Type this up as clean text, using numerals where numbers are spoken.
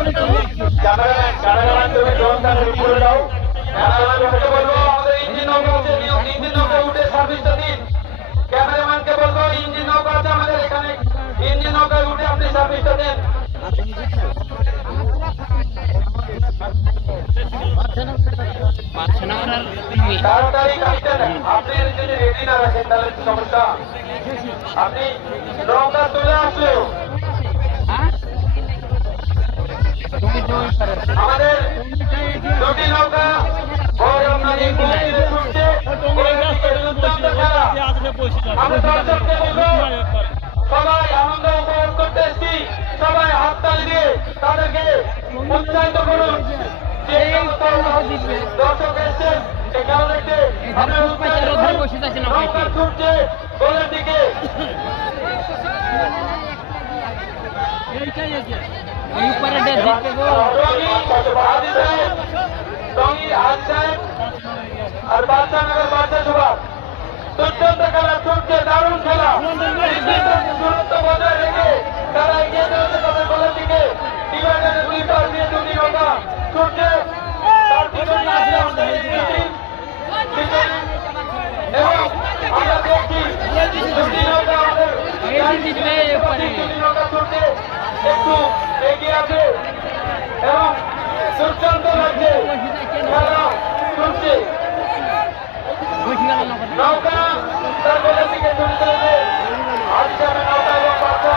Cameraman cameraman তুমি ড্রোনটা ready করে দাও। ক্যামেরাম্যানকে বলবো আমাদের ইঞ্জিন নৌকা আছে, ইঞ্জিন নৌকা উঠে সার্ভিসটা দিন। ক্যামেরাম্যানকে বলবো ইঞ্জিন নৌকা আছে আমাদের এখানে, ইঞ্জিন নৌকায় উঠে আপনি সার্ভিসটা দেন। তাড়াতাড়ি গাড়িটা নেন, আপনি যদি রেডি না রাখেন তাহলে সমস্যা। আপনি নৌকা চলে আসলো, আমাদের দুটি নৌকা সবাই আনন্দ উপভোগ করতে এসছি, সবাই হাততালি দিয়ে তাদেরকে উৎসাহিত করুন। যে দর্শক এসছেন সে খেলা দেখতে নৌকা ছুটছে গোলের দিকে। আর বাদশাহনগর বাদশাহ সুভাষ দুর্দান্ত খেলা ছুটছে, দারুণ খেলা, দূরত্ব বজায় রেখে তারা এগিয়ে চলেছে তাদের গোলের দিকে। ডিভাইডারের দুই পাশ দিয়ে দুটি নৌকা ছুটছে, এবং আমরা দেখছি দুটি নৌকা আমাদের নৌকা ছুটছে একটু এগিয়ে আছে এবং দুর্দান্ত লাগছে খেলা ছুটছে। নৌকা তার গোলের দিকে ছুটে চলেছে, আজ নৌকা এবং বাচ্চা